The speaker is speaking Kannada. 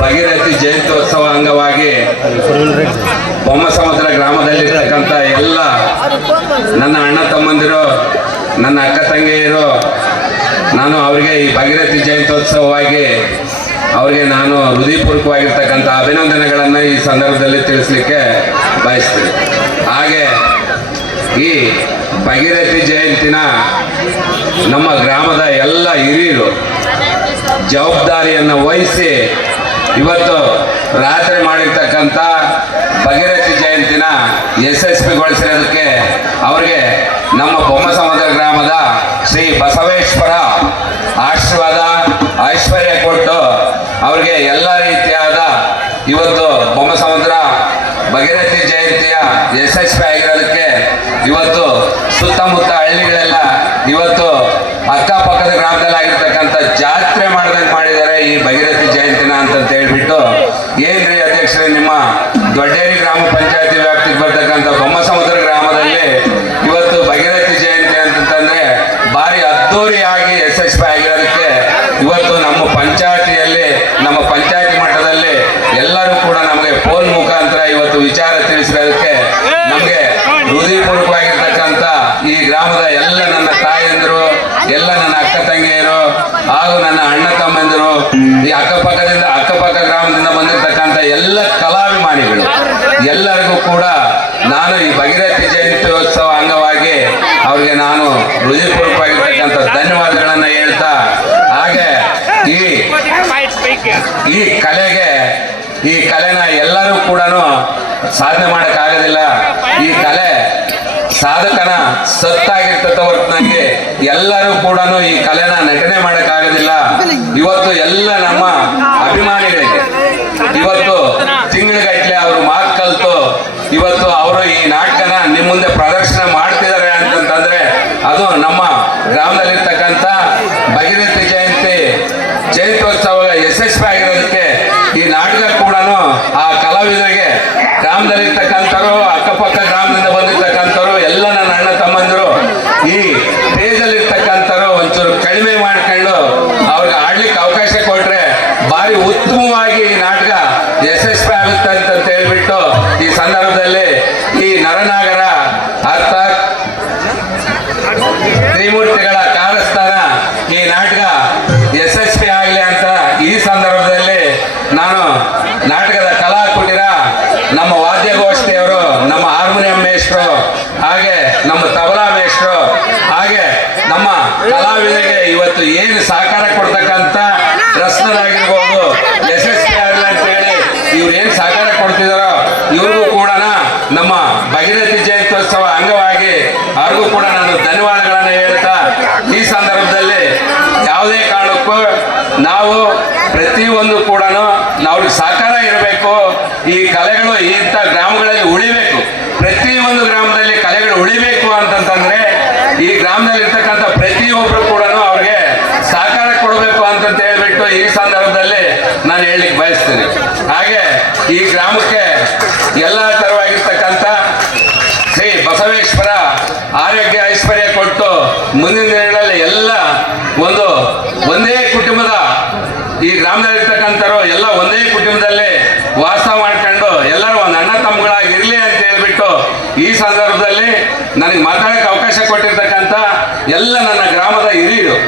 ಭಗೀರಥಿ ಜಯಂತ್ಯೋತ್ಸವ ಅಂಗವಾಗಿ ಬೊಮ್ಮಸಮುದ್ರ ಗ್ರಾಮದಲ್ಲಿರ್ತಕ್ಕಂಥ ಎಲ್ಲ ನನ್ನ ಅಣ್ಣ ತಮ್ಮಂದಿರು ನನ್ನ ಅಕ್ಕ ತಂಗಿಯರು ನಾನು ಅವರಿಗೆ ಈ ಭಗೀರಥಿ ಜಯಂತ್ಯೋತ್ಸವವಾಗಿ ಅವರಿಗೆ ನಾನು ಹೃದಯಪೂರ್ವಕವಾಗಿರ್ತಕ್ಕಂಥ ಅಭಿನಂದನೆಗಳನ್ನು ಈ ಸಂದರ್ಭದಲ್ಲಿ ತಿಳಿಸ್ಲಿಕ್ಕೆ ಬಯಸ್ತೀನಿ. ಹಾಗೆ ಈ ಭಗೀರಥಿ ಜಯಂತಿನ ನಮ್ಮ ಗ್ರಾಮದ ಎಲ್ಲ ಹಿರಿಯರು ಜವಾಬ್ದಾರಿಯನ್ನು ವಹಿಸಿ ಇವತ್ತು ರಾತ್ರಿ ಮಾಡಿರ್ತಕ್ಕಂಥ ಭಗೀರಥಿ ಜಯಂತಿನ ಯಶಸ್ವಿಗೊಳಿಸಿರೋದಕ್ಕೆ ಅವರಿಗೆ ನಮ್ಮ ಬೊಮ್ಮಸಮುದ್ರ ಗ್ರಾಮದ ಶ್ರೀ ಬಸವೇಶ್ವರ ಆಶೀರ್ವಾದ, ಐಶ್ವರ್ಯ ಕೊಟ್ಟು ಅವರಿಗೆ ಎಲ್ಲ ರೀತಿಯಾದ ಇವತ್ತು ಬೊಮ್ಮಸಮುದ್ರ ಭಗೀರಥಿ ಜಯಂತಿಯ ಯಶಸ್ವಿ ಆಗಿರೋದಕ್ಕೆ ಇವತ್ತು ಸುತ್ತಮುತ್ತ ಹಳ್ಳಿಗಳೆಲ್ಲ ಇವತ್ತು ಅಕ್ಕಪಕ್ಕದ ಗ್ರಾಮದಲ್ಲಿ ಆಗಿರ್ತಕ್ಕಂಥ ಜಾತ್ರೆ ಮಾಡ್ದಂಗೆ ಮಾಡಿದ್ದಾರೆ ಈ ಭಗೀರಥಿ ಜಯಂತಿನ ಅಂತ ಹೇಳ್ಬಿಟ್ಟು ಏನ್ರಿ ಅಧ್ಯಕ್ಷರೇ ನಿಮ್ಮ ದೊಡ್ಡೇರಿ ಗ್ರಾಮ ಪಂಚಾಯತಿ ವ್ಯಾಪ್ತಿಗೆ ಬರ್ತಕ್ಕಂಥ ಬೊಮ್ಮಸಮುದ್ರ ಗ್ರಾಮದಲ್ಲಿ ಇವತ್ತು ಭಗೀರಥಿ ಜಯಂತಿ ಅಂತಂದ್ರೆ ಭಾರಿ ಅದ್ದೂರಿಯಾಗಿ ಯಶಸ್ವಿ ಆಗಿರೋದಕ್ಕೆ ಇವತ್ತು ನಮ್ಮ ಪಂಚಾಯತಿಯಲ್ಲಿ ನಮ್ಮ ಪಂಚಾಯತಿ ಮಟ್ಟದಲ್ಲಿ ಎಲ್ಲರೂ ಕೂಡ ನಮಗೆ ಫೋನ್ ಮುಖಾಂತರ ಇವತ್ತು ವಿಚಾರ ತಿಳಿಸಿರೋದಕ್ಕೆ ನಮಗೆ ಹೃದಯಪೂರ್ವಕವಾಗಿರ್ತಕ್ಕಂಥ ಈ ಗ್ರಾಮದ ಎಲ್ಲ ನನ್ನ ತಾಯಂದಿರು ಎಲ್ಲ ನನ್ನ ಅಕ್ಕ ತಂಗಿಯರು ನನ್ನ ಅಣ್ಣ ತಮ್ಮಂದಿರು ಈ ಅಕ್ಕಪಕ್ಕದಿಂದ ಅಕ್ಕಪಕ್ಕ ಗ್ರಾಮದಿಂದ ಬಂದಿರತಕ್ಕಂಥ ಎಲ್ಲ ಕಲಾಭಿಮಾನಿಗಳು ಎಲ್ಲರಿಗೂ ಕೂಡ ನಾನು ಈ ಭಗೀರಥಿ ಉತ್ಸವ ಅಂಗವಾಗಿ ಅವರಿಗೆ ನಾನು ಹೃದಯಪೂರ್ವಕವಾಗಿರ್ತಕ್ಕಂಥ ಧನ್ಯವಾದಗಳನ್ನು ಹೇಳ್ತಾ, ಹಾಗೆ ಈ ಈ ಕಲೆಗೆ, ಈ ಕಲೆನ ಎಲ್ಲರೂ ಕೂಡ ಸಾಧನೆ ಮಾಡೋಕ್ಕಾಗೋದಿಲ್ಲ. ಈ ಕಲೆ ಸಾಧಕನ ಸತ್ತಾಗಿರ್ತದ ಹೊರತಾಗಿ ಎಲ್ಲರೂ ಕೂಡ ಈ ಕಲೆನ ನಟನೆ ಮಾಡೋಕ್ಕಾಗೋದಿಲ್ಲ. ಇವತ್ತು ಎಲ್ಲ ನಮ್ಮ ಅಭಿಮಾನಿಗಳಿಗೆ ಇವತ್ತು ತಿಂಗಳಗಟ್ಟಲೆ ಅವರು ಮಾತು ಕಲ್ತು ಇವತ್ತು ಅವರು ಈ ನಾಟಕನ ನಿಮ್ಮ ಮುಂದೆ ಪ್ರದರ್ಶನ ಮಾಡ್ತಿದ್ದಾರೆ ಅಂತಂತಂದ್ರೆ ಅದು ನಮ್ಮ ಗ್ರಾಮದಲ್ಲಿರ್ತಕ್ಕಂಥ ಭಗೀರಥಿ ಜಯಂತಿ ಜಯಂತ್ಯೋತ್ಸವ ಯಶಸ್ವಿ ಆಗಿರೋದಕ್ಕೆ ಈ ನಾಟಕ ಕೂಡ ಆ ಕಲಾವಿದರಿಗೆ ಗ್ರಾಮದಲ್ಲಿರ್ತಕ್ಕಂಥವ್ರು ಅಕ್ಕಪಕ್ಕ ಗ್ರಾಮದಿಂದ ಬಂದಿರ್ತಕ್ಕಂಥವ್ರು ಎಲ್ಲ ನನ್ನ ಅಣ್ಣ ತಮ್ಮಂದಿರು ಈ ಸ್ಟೇಜಲ್ಲಿರ್ತಕ್ಕಂಥವ್ರು ಒಂಚೂರು ಕಡಿಮೆ ಮಾಡ್ಕೊಂಡು ಅವ್ರಿಗೆ ಆಡ್ಲಿಕ್ಕೆ ಅವಕಾಶ ಕೊಟ್ರೆ ಭಾರಿ ಉತ್ತಮವಾಗಿ ಈ ನಾಟಕ ಯಶಸ್ವಿ ಆಗುತ್ತೆ ಅಂತ ಹೇಳ್ಬಿಟ್ಟು ಈ ಸಂದರ್ಭದಲ್ಲಿ ಈ ನರನಾಗರ ಅರ್ಥಾತ್ ತ್ರಿಮೂರ್ತಿಗಳ ಕಾರಸ್ಥಾನ ಈ ನಾಟಕ ಯಶಸ್ವಿ ಆಗಲಿ ಅಂತ ಈ ಸಂದರ್ಭದಲ್ಲಿ ನಾನು ನಾಟಕದ ಕಲಾ ಕುಟೀರ ನಮ್ಮ ವಾದ್ಯಗೋಷ್ಠಿಯವರು, ನಮ್ಮ ಹಾರ್ಮೋನಿಯಂ ಮೇಷ್ಟ್ರು, ಹಾಗೆ ನಮ್ಮ ತಬಲಾ ಮೇಷ್ಟ್ರು, ಹಾಗೆ ನಮ್ಮ ಕಲಾವಿದರಿಗೆ ಇವತ್ತು ಏನು ಸಹಕಾರ ಕೊಡ್ತಕ್ಕಂಥ ಡ್ರೆಸ್ನರಾಗಿರ್ಬೋದು ಯಶಸ್ವಿ ಆಗಲಿ ಅಂತ ಹೇಳಿ ಇವ್ರು ಏನು ಸಹಕಾರ ಕೊಡ್ತಿದಾರೋ ಇವ್ರಿಗೂ ಕೂಡ ನಮ್ಮ ಭಗೀರಥಿ ಜಯಂತ್ಯೋತ್ಸವ ಅಂಗವಾಗಿ ಅವ್ರಿಗೂ ಕೂಡ ನಾನು ಧನ್ಯವಾದಗಳನ್ನು ಹೇಳ್ತಾ ಈ ಸಂದರ್ಭದಲ್ಲಿ ಯಾವುದೇ ಕಾರಣಕ್ಕೂ ನಾವು ಪ್ರತಿಯೊಂದು ಕೂಡ ನಾವು ಸಹಕಾರ ಇರಬೇಕು. ಈ ಕಲೆಗಳು ಇಂಥ ಗ್ರಾಮಗಳಲ್ಲಿ ಉಳಿಬೇಕು. ಪ್ರತಿಯೊಂದು ಗ್ರಾಮದಲ್ಲಿ ಕಲೆಗಳು ಉಳಿಬೇಕು ಅಂತಂತಂದ್ರೆ ಈ ಗ್ರಾಮದಲ್ಲಿ ಇರ್ತಕ್ಕಂಥ ಪ್ರತಿಯೊಬ್ಬರು ಕೂಡ ಅವ್ರಿಗೆ ಸಹಕಾರ ಕೊಡಬೇಕು ಅಂತಂತ ಹೇಳ್ಬಿಟ್ಟು ಈ ಸಂದರ್ಭದಲ್ಲಿ ನಾನು ಹೇಳಲಿಕ್ಕೆ ಬಯಸ್ತೀನಿ. ಹಾಗೆ ಈ ಗ್ರಾಮಕ್ಕೆ ಎಲ್ಲ ತರವಾಗಿರ್ತಕ್ಕಂಥ ಶ್ರೀ ಬಸವೇಶ್ವರ ಆರೋಗ್ಯ ಐಶ್ವರ್ಯ ಕೊಟ್ಟು ಮುಂದಿನ ದಿನಗಳಲ್ಲಿ ಎಲ್ಲ ಒಂದು ಒಂದೇ ಕುಟುಂಬದ ಈ ಗ್ರಾಮದಲ್ಲಿರ್ತಕ್ಕಂಥವ್ರು ಎಲ್ಲ ಒಂದೇ ಕುಟುಂಬದಲ್ಲಿ ವಾಸ ಮಾಡ್ಕೊಂಡು ಎಲ್ಲರೂ ಒಂದು ಅಣ್ಣ ತಮ್ಮಗಳಾಗಿ ಇರಲಿ ಅಂತ ಹೇಳ್ಬಿಟ್ಟು ಈ ಸಂದರ್ಭದಲ್ಲಿ ನನಗೆ ಮಾತಾಡೋಕ್ಕೆ ಅವಕಾಶ ಕೊಟ್ಟಿರ್ತಕ್ಕಂಥ ಎಲ್ಲ ನನ್ನ ಗ್ರಾಮದ ಹಿರಿಯರು.